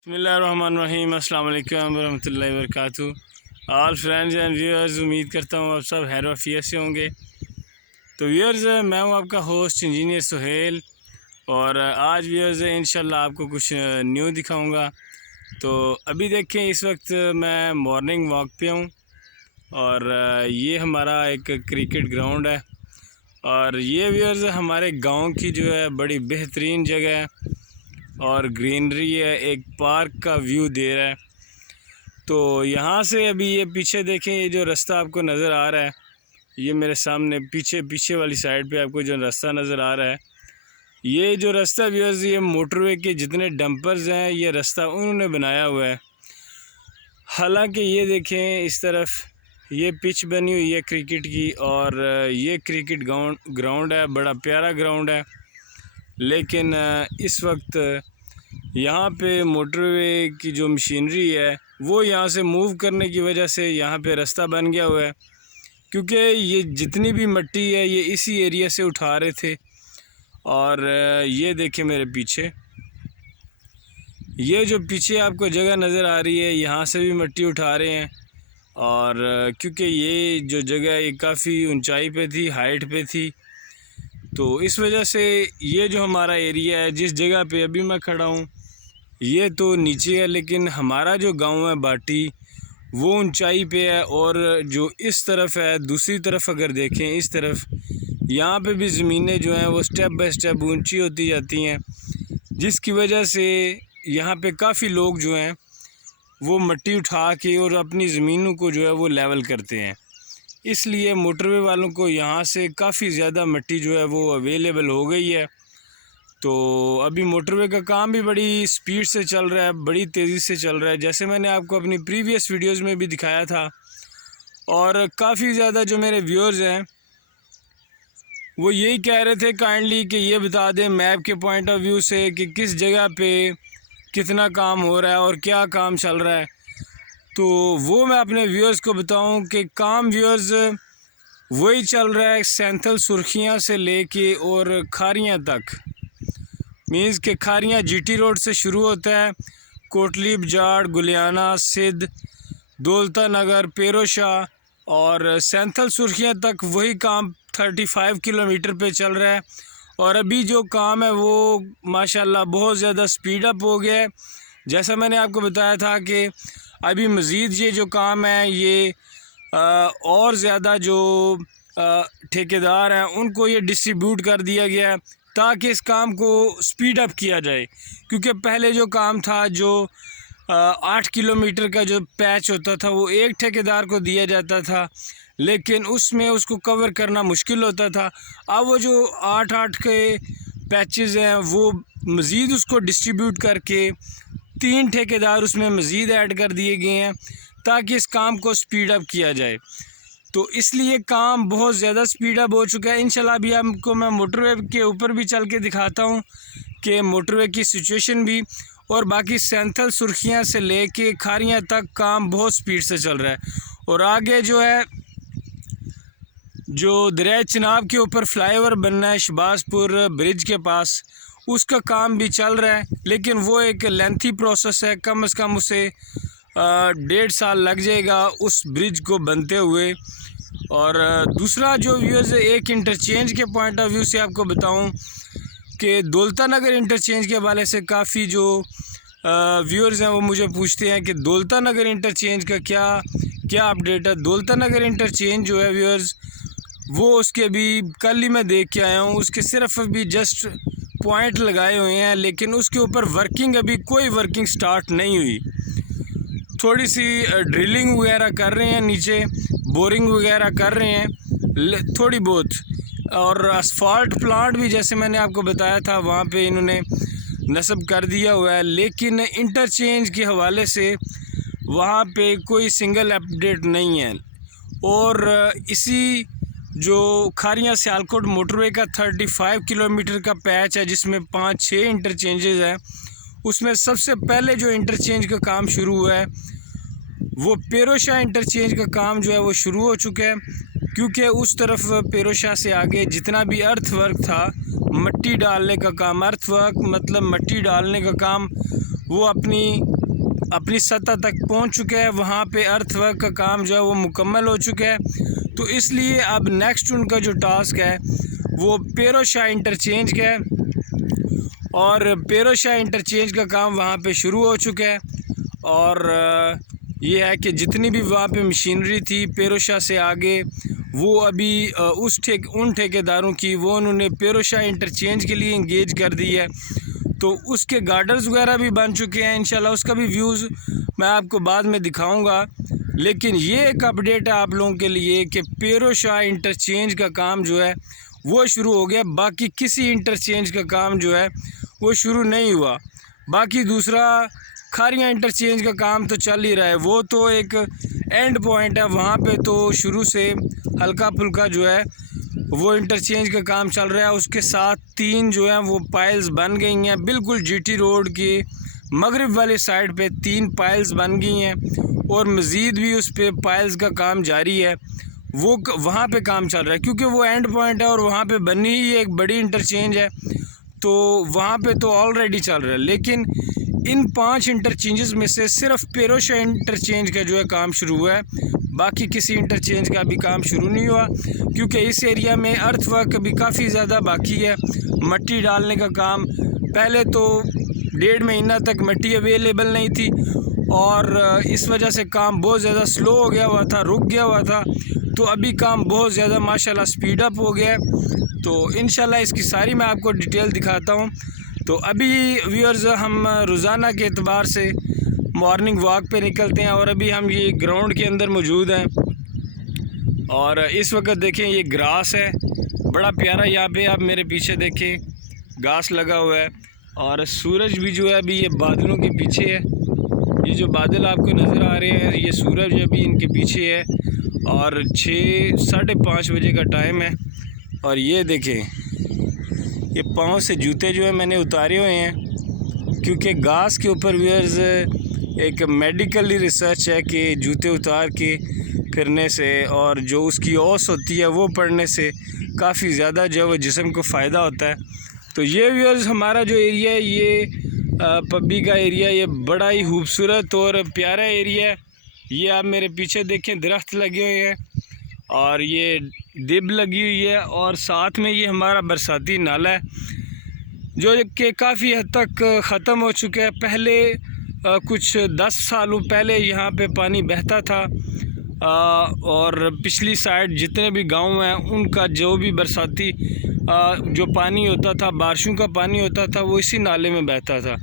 बिस्मिल्लाहिर्रहमानिर्रहीम, अस्सलाम वालेकुम रहमतुल्लाहि व बरकातुहू। ऑल फ्रेंड्स एंड व्यूअर्स, उम्मीद करता हूँ आप सब खैर वफ़ियत से होंगे। तो व्यूअर्स, मैं हूँ आपका होस्ट इंजीनियर सुहेल, और आज व्यूअर्स इंशाल्लाह आपको कुछ न्यू दिखाऊंगा। तो अभी देखें, इस वक्त मैं मॉर्निंग वॉक पे हूँ, और ये हमारा एक क्रिकेट ग्राउंड है, और ये व्यूअर्स हमारे गाँव की जो है बड़ी बेहतरीन जगह है, और ग्रीनरी है, एक पार्क का व्यू दे रहा है। तो यहाँ से अभी ये पीछे देखें, ये जो रास्ता आपको नज़र आ रहा है, ये मेरे सामने पीछे वाली साइड पे आपको जो रास्ता नज़र आ रहा है, ये जो रास्ता व्यूअर्स, ये मोटरवे के जितने डंपर्स हैं, ये रास्ता उन्होंने बनाया हुआ है। हालांकि ये देखें, इस तरफ ये पिच बनी हुई है क्रिकेट की, और ये क्रिकेट ग्राउंड है, बड़ा प्यारा ग्राउंड है। लेकिन इस वक्त यहाँ पे मोटरवे की जो मशीनरी है वो यहाँ से मूव करने की वजह से यहाँ पे रास्ता बन गया हुआ है, क्योंकि ये जितनी भी मिट्टी है ये इसी एरिया से उठा रहे थे। और ये देखें मेरे पीछे, ये जो पीछे आपको जगह नज़र आ रही है, यहाँ से भी मिट्टी उठा रहे हैं। और क्योंकि ये जो जगह ये काफ़ी ऊंचाई पे थी, हाइट पे थी, तो इस वजह से ये जो हमारा एरिया है, जिस जगह पे अभी मैं खड़ा हूँ, ये तो नीचे है, लेकिन हमारा जो गांव है बाटी, वो ऊंचाई पे है। और जो इस तरफ है, दूसरी तरफ अगर देखें, इस तरफ यहाँ पे भी ज़मीनें जो हैं वो स्टेप बाय स्टेप ऊंची होती जाती हैं, जिसकी वजह से यहाँ पे काफ़ी लोग जो हैं वो मिट्टी उठा के और अपनी ज़मीनों को जो है वो लेवल करते हैं। इसलिए मोटरवे वालों को यहाँ से काफ़ी ज़्यादा मिट्टी जो है वो अवेलेबल हो गई है। तो अभी मोटरवे का काम भी बड़ी स्पीड से चल रहा है, बड़ी तेज़ी से चल रहा है, जैसे मैंने आपको अपनी प्रीवियस वीडियोस में भी दिखाया था। और काफ़ी ज़्यादा जो मेरे व्यूअर्स हैं वो यही कह रहे थे काइंडली कि ये बता दें मैप के पॉइंट ऑफ व्यू से कि किस जगह पे कितना काम हो रहा है और क्या काम चल रहा है। तो वो मैं अपने व्यूअर्स को बताऊं कि काम व्यूअर्स वही चल रहा है, सैंथल सुर्खियाँ से लेके और खारियाँ तक। मीन्स के खारियाँ जीटी रोड से शुरू होता है, कोटली बजाड़, गुलियाना, सिद्ध, दौलता नगर, पेरोशाह और सैंथल सुर्खियाँ तक वही काम 35 किलोमीटर पे चल रहा है। और अभी जो काम है वो माशाल्लाह बहुत ज़्यादा स्पीड अप हो गया है। जैसा मैंने आपको बताया था कि अभी मज़ीद ये जो काम है ये और ज़्यादा जो ठेकेदार हैं उनको ये डिस्ट्रीब्यूट कर दिया गया है, ताकि इस काम को स्पीड अप किया जाए। क्योंकि पहले जो काम था, जो 8 किलोमीटर का जो पैच होता था वो एक ठेकेदार को दिया जाता था, लेकिन उसमें उसको कवर करना मुश्किल होता था। अब वो जो 8-8 के पैचेस हैं वो मज़ीद उसको डिस्ट्रीब्यूट करके 3 ठेकेदार उसमें मज़ीद ऐड कर दिए गए हैं, ताकि इस काम को स्पीड अप किया जाए। तो इसलिए काम बहुत ज़्यादा स्पीड अप हो चुका है। इंशाल्लाह अभी आपको मैं मोटरवे के ऊपर भी चल के दिखाता हूँ कि मोटरवे की सिचुएशन भी, और बाकी सैंथल सुर्खियाँ से लेके खारियाँ तक काम बहुत स्पीड से चल रहा है। और आगे जो है, जो दरिया चिनाब के ऊपर फ्लाईओवर बनना है शहबाजपुर ब्रिज के पास, उसका काम भी चल रहा है, लेकिन वो एक लेंथी प्रोसेस है। कम से कम उसे 1.5 साल लग जाएगा उस ब्रिज को बनते हुए। और दूसरा जो व्यूअर्स, एक इंटरचेंज के पॉइंट ऑफ व्यू से आपको बताऊं कि दौलता नगर इंटरचेंज के हवाले से काफ़ी जो व्यूअर्स हैं वो मुझे पूछते हैं कि दौलता नगर इंटरचेंज का क्या अपडेट है। दौलता नगर इंटरचेंज जो है व्यूअर्स, वो उसके भी कल ही मैं देख के आया हूँ, उसके सिर्फ अभी जस्ट पॉइंट लगाए हुए हैं, लेकिन उसके ऊपर वर्किंग अभी कोई वर्किंग स्टार्ट नहीं हुई। थोड़ी सी ड्रिलिंग वगैरह कर रहे हैं, नीचे बोरिंग वगैरह कर रहे हैं थोड़ी बहुत, और असफाल्ट प्लांट भी जैसे मैंने आपको बताया था वहाँ पे इन्होंने नस्ब कर दिया हुआ है। लेकिन इंटरचेंज के हवाले से वहाँ पे कोई सिंगल अपडेट नहीं है। और इसी जो खारियाँ सियालकोट मोटरवे का 35 किलोमीटर का पैच है, जिसमें 5-6 इंटरचेंजेस हैं, उसमें सबसे पहले जो इंटरचेंज का काम शुरू हुआ है वो पेरोशाह इंटरचेंज का काम जो है वो शुरू हो चुका है। क्योंकि उस तरफ पेरोशाह से आगे जितना भी अर्थ वर्क था, मिट्टी डालने का काम, अर्थ वर्क मतलब मिट्टी डालने का काम, वो अपनी सतह तक पहुंच चुका है। वहाँ पे अर्थ वर्क का काम जो है वो मुकम्मल हो चुका है। तो इसलिए अब नेक्स्ट उनका जो टास्क है वो पेरोशाह इंटरचेंज का है, और पेरोशाह इंटरचेंज का काम वहाँ पे शुरू हो चुका है। और ये है कि जितनी भी वहाँ पे मशीनरी थी पेरोशाह से आगे, वो अभी उन ठेकेदारों की वो उन्होंने पेरोशाह इंटरचेंज के लिए इंगेज कर दी है। तो उसके गार्डर्स वगैरह भी बन चुके हैं। इंशाल्लाह उसका भी व्यूज़ मैं आपको बाद में दिखाऊंगा। लेकिन ये एक अपडेट है आप लोगों के लिए कि पेरोशाह इंटरचेंज का काम जो है वो शुरू हो गया। बाकी किसी इंटरचेंज का काम जो है वो शुरू नहीं हुआ। बाकी दूसरा खारियाँ इंटरचेंज का काम तो चल ही रहा है, वो तो एक एंड पॉइंट है, वहाँ पे तो शुरू से हल्का फुल्का जो है वो इंटरचेंज का काम चल रहा है। उसके साथ 3 जो है वो पाइल्स बन गई हैं, बिल्कुल जीटी रोड की मगरिब वाली साइड पे 3 पाइल्स बन गई हैं, और मज़ीद भी उस पे पाइल्स का काम जारी है। वो वहाँ पे काम चल रहा है क्योंकि वो एंड पॉइंट है और वहाँ पे बनी ही एक बड़ी इंटरचेंज है, तो वहाँ पे तो ऑलरेडी चल रहा है। लेकिन इन 5 इंटरचेंजेस में से सिर्फ पेरोशाह इंटरचेंज का जो है काम शुरू हुआ है, बाकी किसी इंटरचेंज का भी काम शुरू नहीं हुआ, क्योंकि इस एरिया में अर्थ वर्क भी काफ़ी ज़्यादा बाकी है। मट्टी डालने का काम, पहले तो 1.5 महीना तक मट्टी अवेलेबल नहीं थी, और इस वजह से काम बहुत ज़्यादा स्लो हो गया हुआ था, रुक गया हुआ था। तो अभी काम बहुत ज़्यादा माशाल्लाह स्पीड अप हो गया है। तो इंशाल्लाह इसकी सारी मैं आपको डिटेल दिखाता हूँ। तो अभी व्यूअर्स हम रोज़ाना के एतबार से मॉर्निंग वॉक पे निकलते हैं, और अभी हम ये ग्राउंड के अंदर मौजूद हैं। और इस वक्त देखें ये ग्रास है, बड़ा प्यारा, यहाँ पे आप मेरे पीछे देखें घास लगा हुआ है, और सूरज भी जो है अभी ये बादलों के पीछे है। ये जो बादल आपको नज़र आ रहे हैं ये सूरज अभी इनके पीछे है, और 6-5:30 बजे का टाइम है। और ये देखें ये पाँव से जूते जो है मैंने उतारे हुए हैं, क्योंकि घास के ऊपर व्यूअर्स एक मेडिकली रिसर्च है कि जूते उतार के फिरने से और जो उसकी औस होती है वो पड़ने से काफ़ी ज़्यादा जो है वो जिस्म को फ़ायदा होता है। तो ये व्यूअर्स हमारा जो एरिया है ये पब्बी का एरिया, ये बड़ा ही खूबसूरत और प्यारा एरिया है। ये आप मेरे पीछे देखें दरख्त लगे हुए हैं, और ये दिब लगी हुई है, और साथ में ये हमारा बरसाती नाला है जो कि काफ़ी हद तक ख़त्म हो चुका है। पहले कुछ 10 सालों पहले यहाँ पे पानी बहता था, और पिछली साइड जितने भी गांव हैं उनका जो भी बरसाती जो पानी होता था, बारिशों का पानी होता था, वो इसी नाले में बहता था।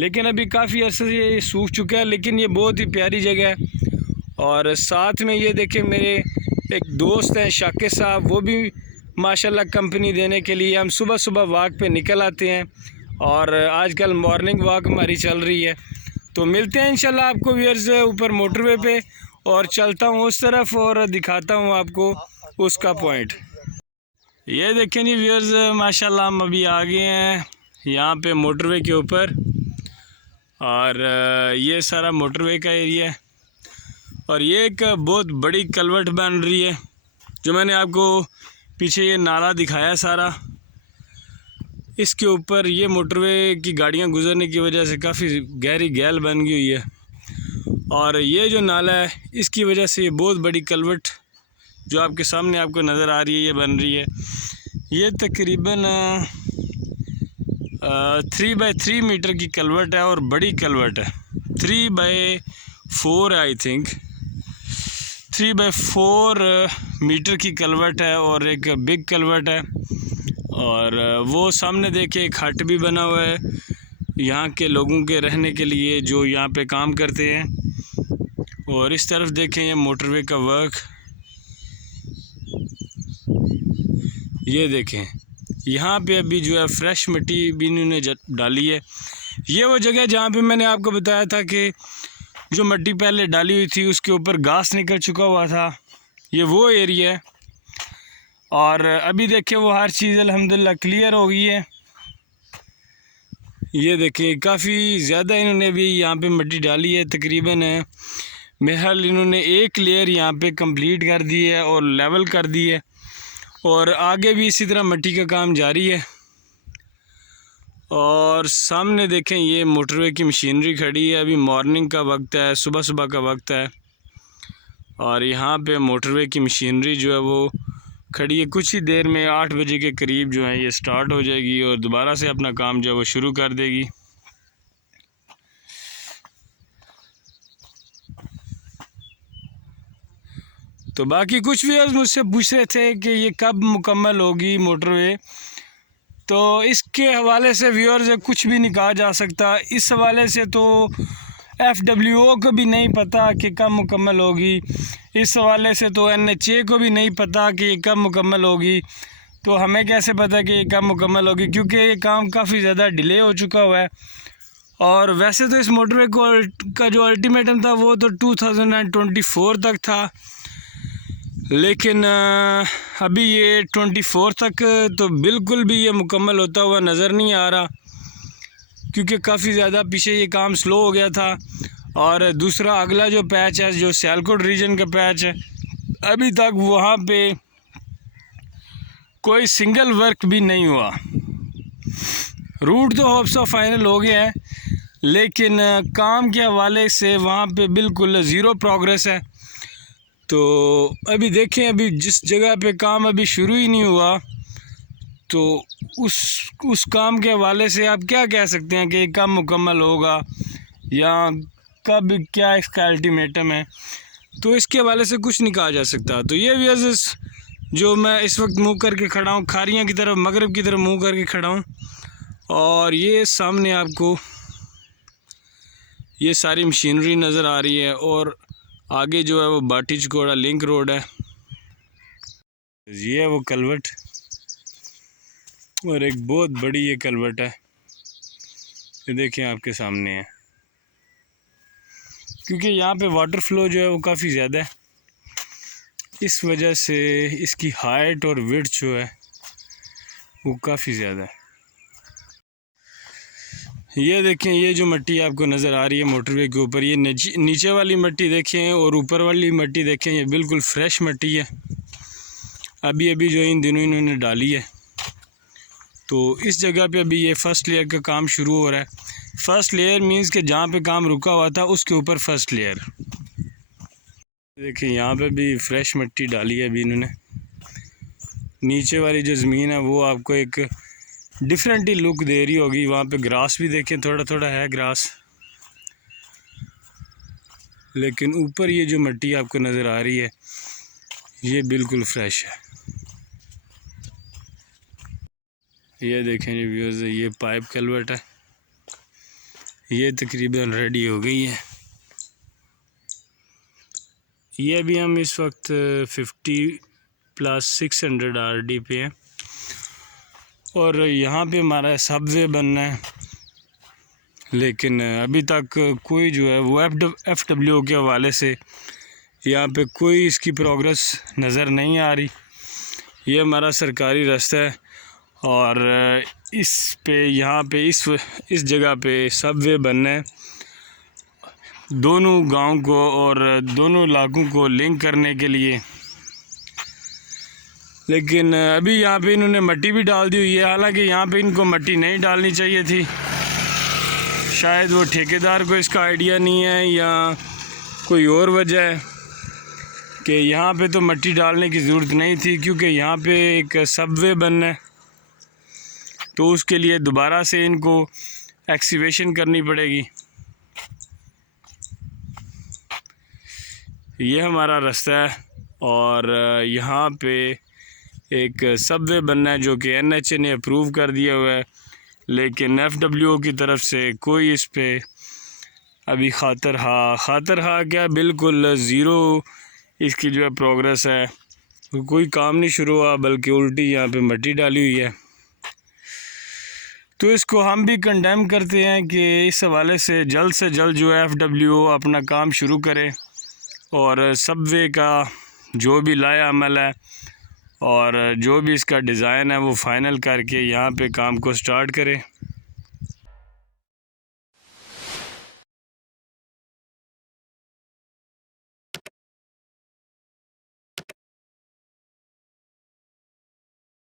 लेकिन अभी काफ़ी अर्से से ये सूख चुका है, लेकिन ये बहुत ही प्यारी जगह है। और साथ में ये देखें मेरे एक दोस्त हैं शाकिर साहब, वो भी माशाल्लाह कंपनी देने के लिए हम सुबह सुबह वॉक पे निकल आते हैं, और आजकल मॉर्निंग वॉक हमारी चल रही है। तो मिलते हैं इंशाल्लाह आपको व्यूअर्स ऊपर मोटरवे पे, और चलता हूँ उस तरफ और दिखाता हूँ आपको उसका पॉइंट। ये देखें जी व्यूअर्स, माशाल्लाह हम अभी आ गए हैं यहाँ पे मोटरवे के ऊपर, और ये सारा मोटरवे का एरिया है। और ये एक बहुत बड़ी कलवट बन रही है, जो मैंने आपको पीछे ये नाला दिखाया सारा, इसके ऊपर ये मोटरवे की गाड़ियाँ गुजरने की वजह से काफ़ी गहरी गैल बन गई हुई है। और ये जो नाला है इसकी वजह से ये बहुत बड़ी कलवट जो आपके सामने आपको नज़र आ रही है ये बन रही है। ये तकरीबन 3x3 मीटर की कलवट है, और बड़ी कलवट है, 3x4 I think 3x4 metre की कलवट है, और एक बिग कलवट है। और वो सामने देखिए एक हट भी बना हुआ है यहाँ के लोगों के रहने के लिए जो यहाँ पे काम करते हैं। और इस तरफ देखें ये मोटरवे का वर्क, ये देखें यहाँ पे अभी जो है फ्रेश मिट्टी भी इन्होंने डाली है। ये वो जगह जहाँ पे मैंने आपको बताया था कि जो मिट्टी पहले डाली हुई थी उसके ऊपर घास निकल चुका हुआ था, ये वो एरिया है। और अभी देखें वो हर चीज़ अल्हम्दुलिल्लाह क्लियर हो गई है। ये देखें काफ़ी ज़्यादा इन्होंने भी यहाँ पे मिट्टी डाली है, तकरीबन महल इन्होंने एक लेयर यहाँ पे कंप्लीट कर दी है और लेवल कर दी है, और आगे भी इसी तरह मिट्टी का काम जारी है। और सामने देखें ये मोटरवे की मशीनरी खड़ी है। अभी मॉर्निंग का वक्त है, सुबह सुबह का वक्त है और यहाँ पे मोटरवे की मशीनरी जो है वो खड़ी है। कुछ ही देर में 8 बजे के करीब जो है ये स्टार्ट हो जाएगी और दोबारा से अपना काम जो है वो शुरू कर देगी। तो बाकी कुछ व्यूअर्स मुझसे पूछ रहे थे कि ये कब मुकम्मल होगी मोटरवे, तो इसके हवाले से व्यूअर्स कुछ भी नहीं कहा जा सकता। इस हवाले से तो FWO को भी नहीं पता कि कब मुकम्मल होगी, इस हवाले से तो NHA को भी नहीं पता कि ये कब मुकम्मल होगी। तो हमें कैसे पता कि ये कब मुकम्मल होगी, क्योंकि ये काम काफ़ी ज़्यादा डिले हो चुका हुआ है। और वैसे तो इस मोटरवे का जो अल्टीमेटम था वो तो 2024 तक था, लेकिन अभी ये 24 तक तो बिल्कुल भी ये मुकम्मल होता हुआ नज़र नहीं आ रहा, क्योंकि काफ़ी ज़्यादा पीछे ये काम स्लो हो गया था। और दूसरा अगला जो पैच है, जो सियालकोट रीजन का पैच है, अभी तक वहाँ पे कोई सिंगल वर्क भी नहीं हुआ। रूट तो होप्स ऑफ फाइनल हो गया है, लेकिन काम के हवाले से वहाँ पे बिल्कुल ज़ीरो प्रोग्रेस है। तो अभी देखें, अभी जिस जगह पे काम अभी शुरू ही नहीं हुआ, तो उस काम के हवाले से आप क्या कह सकते हैं कि कब मुकम्मल होगा या कब, क्या इसका अल्टीमेटम है। तो इसके हवाले से कुछ नहीं कहा जा सकता। तो ये व्यूअर्स जो मैं इस वक्त मुँह करके खड़ा हूँ, खारियाँ की तरफ, मगरब की तरफ मुँह करके खड़ा हूँ, और ये सामने आपको ये सारी मशीनरी नज़र आ रही है और आगे जो है वो बाटी चकोड़ा लिंक रोड है। ये है वो कलवट, और एक बहुत बड़ी ये कलवट है, ये देखें आपके सामने है। क्योंकि यहाँ पे वाटर फ्लो जो है वो काफ़ी ज़्यादा है, इस वजह से इसकी हाइट और विड्थ जो है वो काफ़ी ज़्यादा है। ये देखें, ये जो मिट्टी आपको नज़र आ रही है मोटरवे के ऊपर, ये नीचे वाली मिट्टी देखें और ऊपर वाली मिट्टी देखें, ये बिल्कुल फ्रेश मिट्टी है, अभी अभी जो इन दिनों इन्होंने डाली है। तो इस जगह पे अभी ये फर्स्ट लेयर का काम शुरू हो रहा है। फर्स्ट लेयर मींस कि जहाँ पे काम रुका हुआ था उसके ऊपर फर्स्ट लेयर। देखिए यहाँ पे भी फ्रेश मिट्टी डाली है अभी इन्होंने। नीचे वाली जो ज़मीन है वो आपको एक डिफरेंट ही लुक दे रही होगी। वहाँ पे ग्रास भी देखें, थोड़ा थोड़ा है ग्रास, लेकिन ऊपर ये जो मिट्टी आपको नज़र आ रही है ये बिल्कुल फ्रेश है। ये देखें जी व्यूअर्स, ये पाइप कलवट है, ये तकरीबन रेडी हो गई है। ये भी हम इस वक्त 50+600 RD पे हैं और यहाँ पे हमारा सबवे बनना है, लेकिन अभी तक कोई जो है वो FWO के हवाले से यहाँ पे कोई इसकी प्रोग्रेस नज़र नहीं आ रही। ये हमारा सरकारी रास्ता है और इस पे यहाँ पे इस जगह पे सबवे बनना है, दोनों गांव को और दोनों इलाकों को लिंक करने के लिए। लेकिन अभी यहाँ पे इन्होंने मिट्टी भी डाल दी हुई है, हालांकि यहाँ पे इनको मिट्टी नहीं डालनी चाहिए थी। शायद वो ठेकेदार को इसका आइडिया नहीं है या कोई और वजह है कि यहाँ पे तो मिट्टी डालने की ज़रूरत नहीं थी, क्योंकि यहाँ पे एक सबवे बनना है, तो उसके लिए दोबारा से इनको एक्सकेवेशन करनी पड़ेगी। ये हमारा रास्ता है और यहाँ पे एक सबवे बनना है जो कि NHA ने अप्रूव कर दिया हुआ है, लेकिन FWO की तरफ से कोई इस पे अभी खातर हा क्या, बिल्कुल ज़ीरो इसकी जो है प्रोग्रेस है। कोई काम नहीं शुरू हुआ, बल्कि उल्टी यहाँ पे मिट्टी डाली हुई है। तो इसको हम भी कंडेम करते हैं कि इस हवाले से जल्द जो है FWO अपना काम शुरू करे और सबवे का जो भी लाया अमल है और जो भी इसका डिज़ाइन है वो फ़ाइनल करके यहाँ पे काम को स्टार्ट करें।